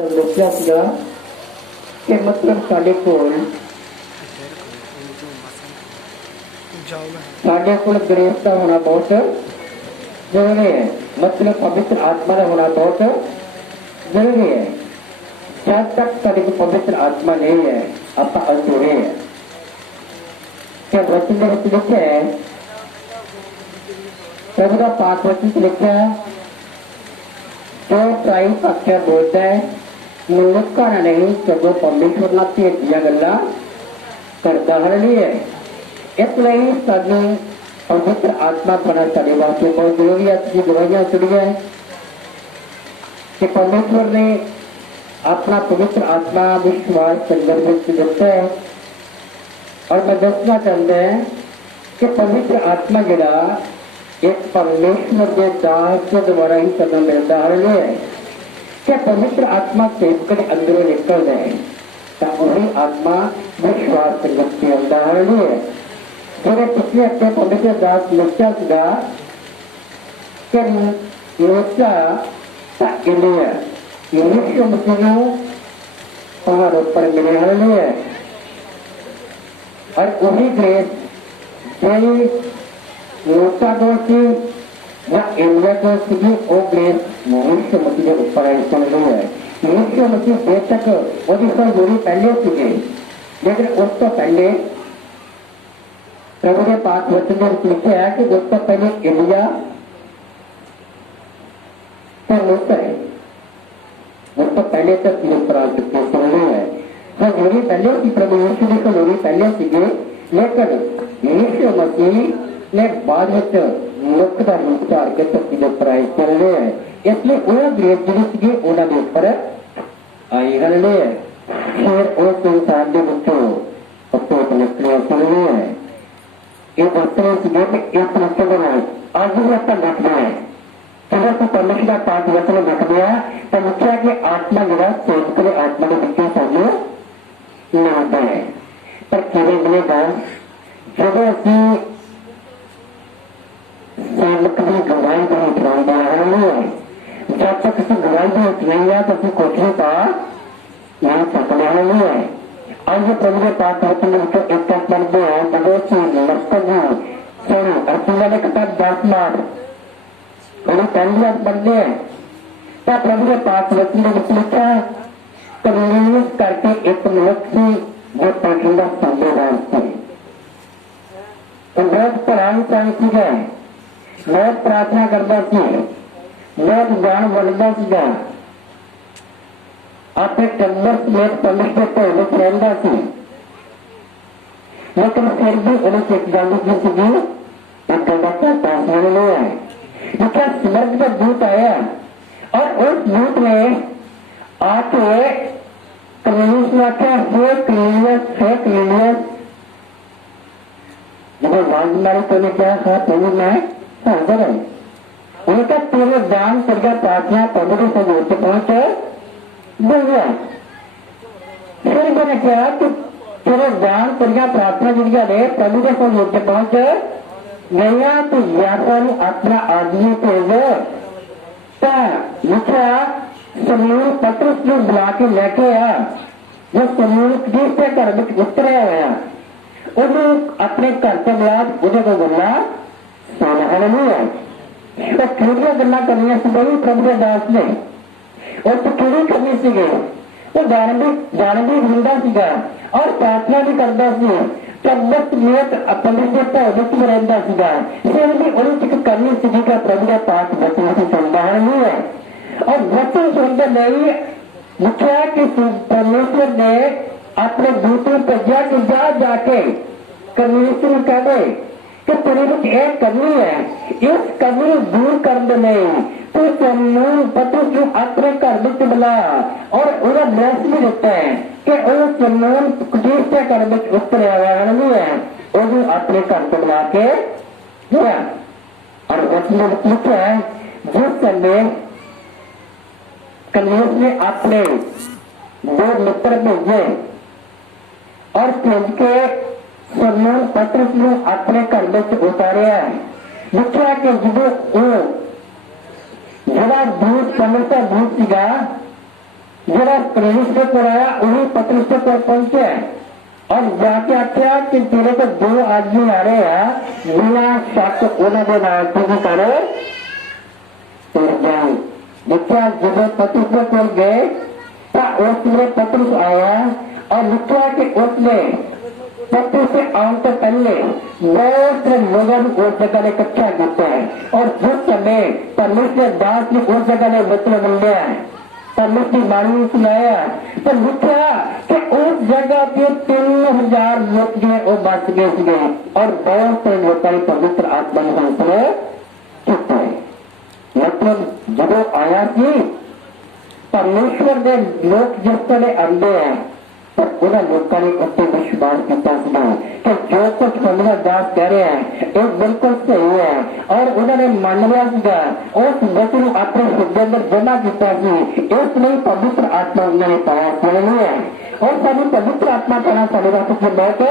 ਦੱਸਿਆ ਸੀਗਾ ਕਿ ਮਤਲਬ ਸਾਡੇ ਕੋਲ गणेश का होना बहुत जरूरी है। मतलब पवित्र आत्मा का होना बहुत जरूरी है। जब तक साड़ी को पवित्र आत्मा नहीं है आप अधूरे है। क्या वचन में लिखे है प्रभु का 5 वचन से लिखा है जो ट्राई अक्षर बोलता है मनुष्य का नहीं जब परमेश्वर ना दिया गल्ला करता है। इसलिए सानू पवित्र आत्मा बना साढ़े वास्ते बहुत जरूरी है। अच्छी गवाहियां सुनिए कि परमेश्वर ने अपना पवित्र आत्मा विश्वास संदर्भ में दिता है। और मैं दसना चाहता है कि पवित्र आत्मा जरा एक परमेश्वर के दास के द्वारा ही करना मिलता है। क्या पवित्र आत्मा सेवक के अंदरों निकल जाए तो वही आत्मा विश्वास संगत के अंदर है। मेरे पिछले हफ्ते पवित्र दास लोचा सीगा कि लोचा यीशु मसीह पहाड़ ऊपर मिले है। और वही ग्रेस जो लोचा को सी या एलिया को सी वो ग्रेस यीशु मसीह के ऊपर है। यीशु मसीह बेशक वो गुरु पहले सीगे लेकिन उस तो पहले प्रभु ने 5 वचन में लिखा है कि उससे पहले एलिया तो लोटा है उससे पहले तक ऊपर आ चुके सुनने है। तो लोरी पहले की प्रभु यीशु ने तो लोरी पहले सीगे लेकिन यीशु मसीह ने बाद में लोक का रूप धार के धरती के ऊपर आए चलने हैं। इसलिए वह ग्रेस जी सीगे उन्होंने ऊपर आई हलने है। फिर उस इंसान के बच्चों अपने निकले सुनने हैं। एक वस्तु सीगे एक वस्तु बनाए आज भी आपका देखना है अगर तो परमेश्वर का 5 वचन देख दिया तो मुख्य कि आत्मा जरा सोच कर आत्मा के बच्चे सामने न आता है। पर केवल मिलेगा जब असी सेवक की गवाही को उठा रहे हैं। जब तक किसी गवाही को उठाएंगे तो असं कुछ नहीं पा यहाँ सकने नहीं है। आज जो प्रभु के 5 वचन में एक बंदे हैं बहुत चीज मस्तक सॉरी अर्जुन ने कहा 10 मार और पहली बंदे हैं तो प्रभु के 5 वचन में लिखा है कम्युनिस्ट करके एक मनुष्य जो पैकिंदा संदेदार थे तो बहुत पढ़ाई चाही सी गए बहुत प्रार्थना करता सी बहुत ज्ञान बढ़ता सीगा अपने कन्वर समेत परमेश्वर को उन्हें रहता सी लेकिन फिर भी उन्हें एक गांधी की सीगी एक गंदा का प्रार्थना नहीं है। लेकिन स्वर्ग का दूत आया और उस दूत ने आके कम्युनिस्ट में आख्या है क्लीनियस जब वाज मारी तो ने क्या कहा प्रभु मैं हाजिर है। उनका पूरे दान करके प्रार्थना प्रभु के सहयोग से पहुंचे बोल गया। फिर मैंने कहा कि तेरे दान करके प्रार्थना जिनका दे प्रभु के सहयोग से पहुंचे गया तो यात्रा अपना आदमी भेज लिखा समूह पत्र बुला के लेके आ जो समूह जिससे घर में उतरिया हुआ उन्हें अपने घर से बुला उसे को बोलना सोना नहीं है। तो किड़िया गल्ला करनी बड़ी प्रभु के दास ने और तो किड़ी करनी सीगे तो जान भी ढूंढा सीगा और प्रार्थना भी करता सी तब नियत अपवित्रता में रहता सीगा फिर भी उन्हें करनी सीखी का प्रभु का 5 वचन से सुनता नहीं है। और वचन सुनते नहीं मुखिया कि परमेश्वर ने अपने दूतों को जाके कम्युनिस्ट कह दे कि तेरे कुछ एक कमी है इस कमी दूर कर दे नहीं तो समूह पत्र जो अपने घर में बुला और उन्हें ड्रेस भी देता है कि उस समूह जिससे घर में उत्तर नहीं है वो अपने घर को बुला के दिया। और उसमें लिखा है जिस समय कन्यास ने अपने 2 मित्र भेजे और भेज के समूह पत्र अपने घर में उतारिया लिखा कि जब जरा दूध समझता दूध सीगा जरा परमेश्वर को आया उन्हीं पत्नी से पर पहुंचे और जाके आख्या कि तेरे को दो आदमी आ रहे हैं बिना शक उन्होंने नाम करे देखा जब पति से कर गए तो उसने पत्र आया और लिखा कि उसने पत्र से आने से पहले बहुत से लोगों को उस जगह इकट्ठा करते हैं और जिस समय परमेश्वर दास ने उस जगह मित्र बन गया परमेश्वर वाणी सुनाया तो लिखा कि उस जगह के 3000 लोग जो है वो बच गए और बहुत से लोग पवित्र आत्मा ने चुप है मतलब जब आया कि परमेश्वर ने लोग जिस तरह अंधे हैं पर उन्हें लोगों ने उससे विश्वास किया कि जो कुछ पंद्रह दास कह रहे हैं एक बिल्कुल सही है और उन्होंने मान लिया उस वचन अपने हृदय अंदर जमा किया इसलिए पवित्र आत्मा उन्होंने पाया नहीं है और सभी पवित्र आत्मा पाना साढ़े बात की बहुत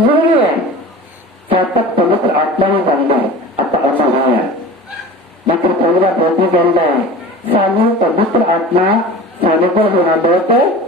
नहीं है जब तक पवित्र आत्मा ही बन गए अब ऐसा है लेकिन पंद्रह प्रश्न के अंदर सामू पवित्र आत्मा सामने को होना बहुत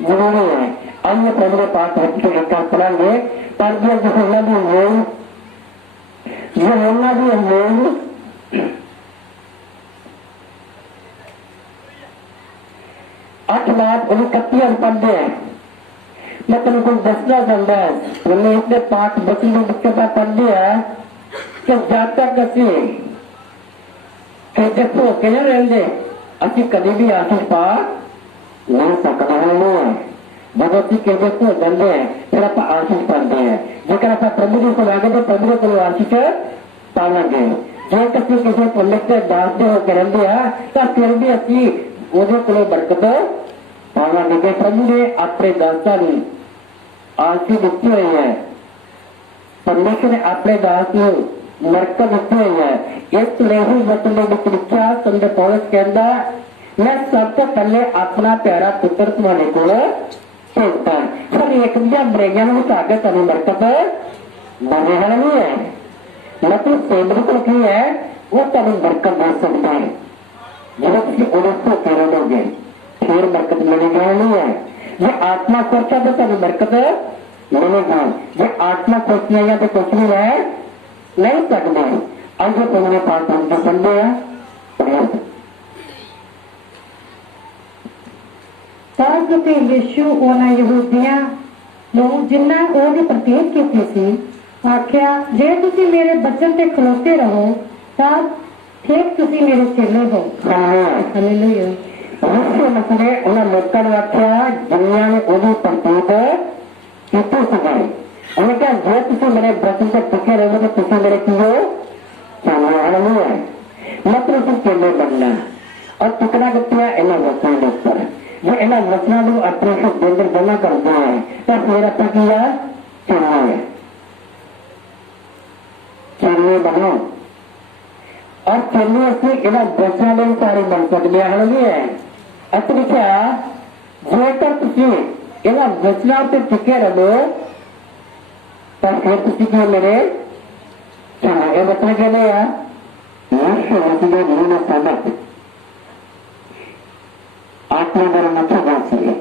जरूरी है अन्य पंद्रह पाठ एक पढ़ेंगे पर जो होना भी होंगे आठ बात उन्हें कत्ती पद है मैं तुमको दसना चाहता है उन्हें इतने पाठ बच्चे में बच्चे का पढ़ दिया कि जाता कसी देखो क्या रहते असि कभी भी आशीष पा नहीं सकता है भगवती के देखो जानते हैं फिर आप आशीष पाते हैं जेकर आप प्रभु जी को मांगे तो प्रभु को आशीष पावांगे जो किसी पंडित से दास से होकर रहते हैं तो फिर भी असि मुझे को बरकत पावांगे प्रभु ने अपने दासा ने आशीष दिखती हुई है परमेश्वर ने अपने दास को मरकत दिखती हुई है एक लेहू वचन लिखा संत पौलुस के अंदर मैं सबसे पहले अपना प्यारा पुत्र तुम्हारे को भेजता सर एक ब्रेजन आगे तेन बरकत बने नहीं है मतलब सेवक रखी है वो तेन बरकत दे सकता है जब तुम उड़ो फेर लोगे फिर बरकत मिलेगी नहीं है ये आत्मा सोचा तो तेन बरकत मिलेगी ये आत्मा सोचने का तो कुछ नहीं है नहीं सकते आगे तुम्हारे पास जो संदेह है कि यीशु उन्होंने यहूदियां लोग जिन्हें ओहदी प्रतीत की सी आख्या जे तुसी मेरे बचन ते खलोते रहो तब ठीक तुसी मेरे चेले हो हालेलुया यीशु मसीह ने उन्हें लोगों ने आख्या दुनिया में ओहदी प्रतीत कीती सी उन्हें क्या जो तुसी मेरे बचन से टिके रहो तो तुसी मेरे की हो नहीं है मतलब सिर्फ चेले बनना और टुकड़ा करते हैं इन्हें वचन के ऊपर ये इन्हें वचना को अपने से अंदर जमा करते हैं तो फिर अपना किया चेले बनो और चेले से इन्हें वचना भी सारी बन सकते हैं असली क्या जेकर तुसी इन्हें वचना से टिके रहो तो फिर तुसी क्यों मेरे ये बचने के लिए समझ आत्मा द्वारा मुझे बात चाहिए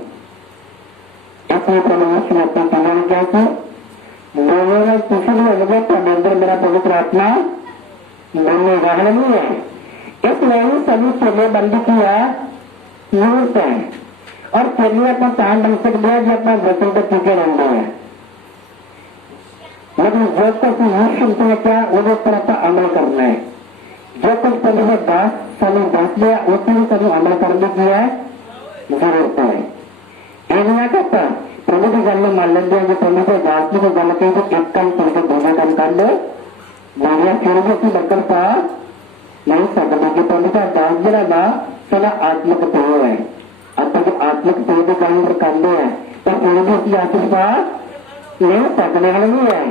इसलिए परमेश्वर ने अपने कमाने क्या कि लोगों ने किसी भी अनुभव का अंदर मेरा पवित्र आत्मा बनने वाला नहीं है इसलिए सभी चेले बंदी किया यूज है और चेले अपना काम बन सकते हैं जो अपना वचन पर टीके रहते हैं लेकिन जो कुछ सुनते हैं क्या वो पर अपना अमल करना है जो कुछ पहले दास सालों दास लिया उसमें भी कभी अमल करने की है जरूरत है ऐसा करता प्रभु की गल में मान लेंगे जो प्रभु को दास को गल कही तो एक काम करके दूसरा काम कर लो मानिया फिर भी उसकी बरकत पा नहीं सकते कि प्रभु का दास जरा ना सदा आत्मिक पेय है अब तक आत्मिक पेय के काम कर दो है तो फिर भी उसकी आशीष पा नहीं सकने वाले नहीं है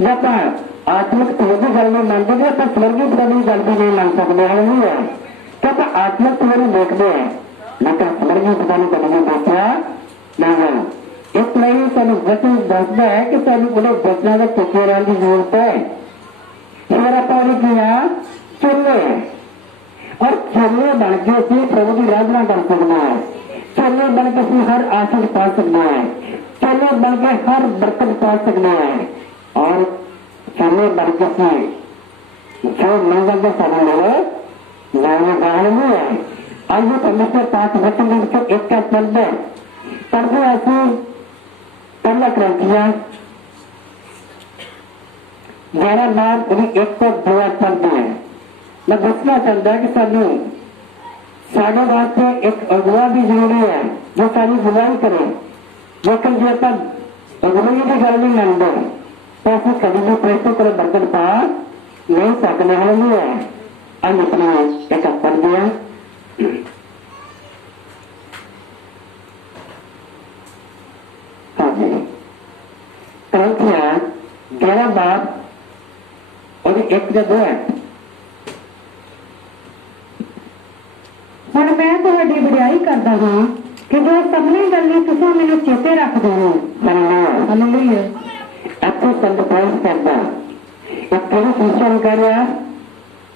जब आत्मिक पेय की गल में मानते हैं तो स्वर्गीय प्रभु गल भी नहीं मान सकने वाले नहीं है तब आत्मिक पेय देखते हैं लेकिन स्वर्गीय पिता ने कभी देखा नहीं इसलिए सू वचन दसता है कि सू उन्हें वचना के टिके रहने की जरूरत है फिर अपने किया चेले और चेले बन के प्रभु की आराधना कर सकते हैं चेले बन के तुम हर आशीष पा सकते हैं, चेले बन के हर बरकत पा सकते हैं, और चेले बन के जो मंगल के समय मिले जाने कारण नहीं है। आइए परमेश्वर पांच वचन में एक का पढ़ दे, पढ़ते ऐसी पहला क्रंथिया 11 बार एक को 2 पढ़ते हैं। मैं दसना चाहता कि सानू साढ़े वास्ते एक अगुआ भी जरूरी है जो सारी गुवाही करे, लेकिन जो आप अगुवाई की गल नहीं मानते तो असं कभी भी प्रश्न करो बरकत पा नहीं सकने वाले नहीं है। अब अपने एक पढ़ दिया, हाँ जी, क्रंथिया 11 बार और 1 से 2 है। ਹੁਣ ਮੈਂ ਤੁਹਾਡੀ ਵਡਿਆਈ ਕਰਦਾ ਹਾਂ ਕਿ ਜੋ ਸਭਨੇ ਗੱਲਾਂ ਤੁਸੀਂ ਮੈਨੂੰ ਚੇਤੇ ਰੱਖਦੇ ਹੋ। ਹਾਲੇਲੂਇਆ। आपको संतोष करना एक कड़ी सूचन कर रहा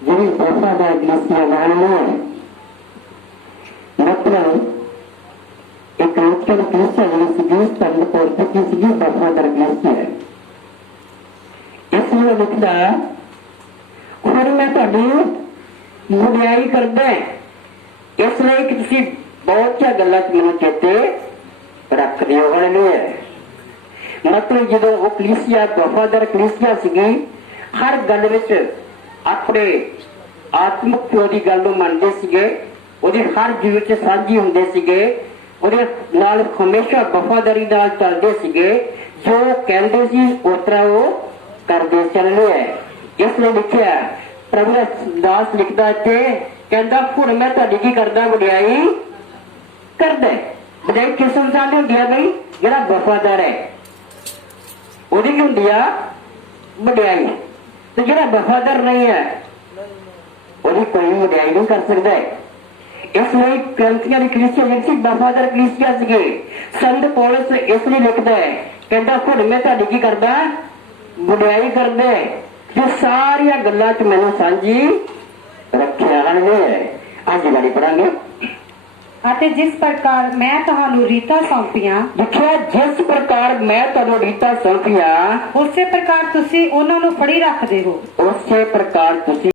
जिन्हें वफादार ग्लेसिया मानना है, मतलब एक क्रिश्चियन संतोष की वफादार ग्लेसिया है। इसलिए लिखना और मैं थोड़ी वडियाई करदा इसलिए कि तुसी बहुत सा गल्लां मैनूं चेते रखदे हो। हालेलूया। मतलब जो वो कलीसिया वफादार कलीसिया सीगी, हर गल विच अपने आत्मिक प्यो की गल नूं मनदे सीगे, उहदे हर जीवन च साझी हुंदे सीगे, उहदे नाल हमेशा वफादारी नाल चलदे सीगे, जो कहंदे सी उस तरह वो करदे चलने है। इसलिए लिखिया प्रभु दा दास लिखदा इत्थे कहंदा हुण मैं तुहाडी की करदा वडियाई करदा। वडियाई किस इंसान दी हुंदी है बई? जिहड़ा वफादार है ਉਹਦੀ ਕੀ ਹੁੰਦੀ ਆ? ਵਡਿਆਈ। ਤੇ ਜਿਹੜਾ ਵਫਾਦਾਰ ਨਹੀਂ ਹੈ ਉਹਦੀ ਕੋਈ ਵਡਿਆਈ ਨਹੀਂ ਕਰ ਸਕਦਾ। ਇਸ ਲਈ ਕਰੰਥੀਆਂ ਦੀ ਕਲੀਸਿਆ ਜਿਹੜੀ ਸੀ ਵਫਾਦਾਰ ਕਲੀਸਿਆ ਸੀਗੇ। ਸੰਤ ਪੌਲਸ ਇਸ ਲਈ ਲਿਖਦਾ ਹੈ, ਕਹਿੰਦਾ ਹੁਣ ਮੈਂ ਤੁਹਾਡੀ ਕੀ ਕਰਦਾ? ਵਡਿਆਈ ਕਰਦਾ ਜੋ ਸਾਰੀਆਂ ਗੱਲਾਂ 'ਚ ਮੈਨੂੰ ਸਾਂਝੀ ਰੱਖਿਆ ਹਨ। ਅੱਜ ਗਾੜੀ ਪੜਾਂਗੇ। ਅਤੇ ਜਿਸ ਪ੍ਰਕਾਰ ਮੈਂ ਤੁਹਾਨੂੰ ਰੀਤਾਂ ਸੌਂਪੀਆਂ, ਦੇਖਿਆ ਜਿਸ ਪ੍ਰਕਾਰ ਮੈਂ ਤੁਹਾਨੂੰ ਰੀਤਾਂ ਸੌਂਪੀਆਂ ਉਸੇ ਪ੍ਰਕਾਰ ਤੁਸੀਂ ਉਹਨਾਂ ਨੂੰ ਫੜੀ ਰੱਖਦੇ ਹੋ। ਉਸੇ ਪ੍ਰਕਾਰ ਤੁਸੀਂ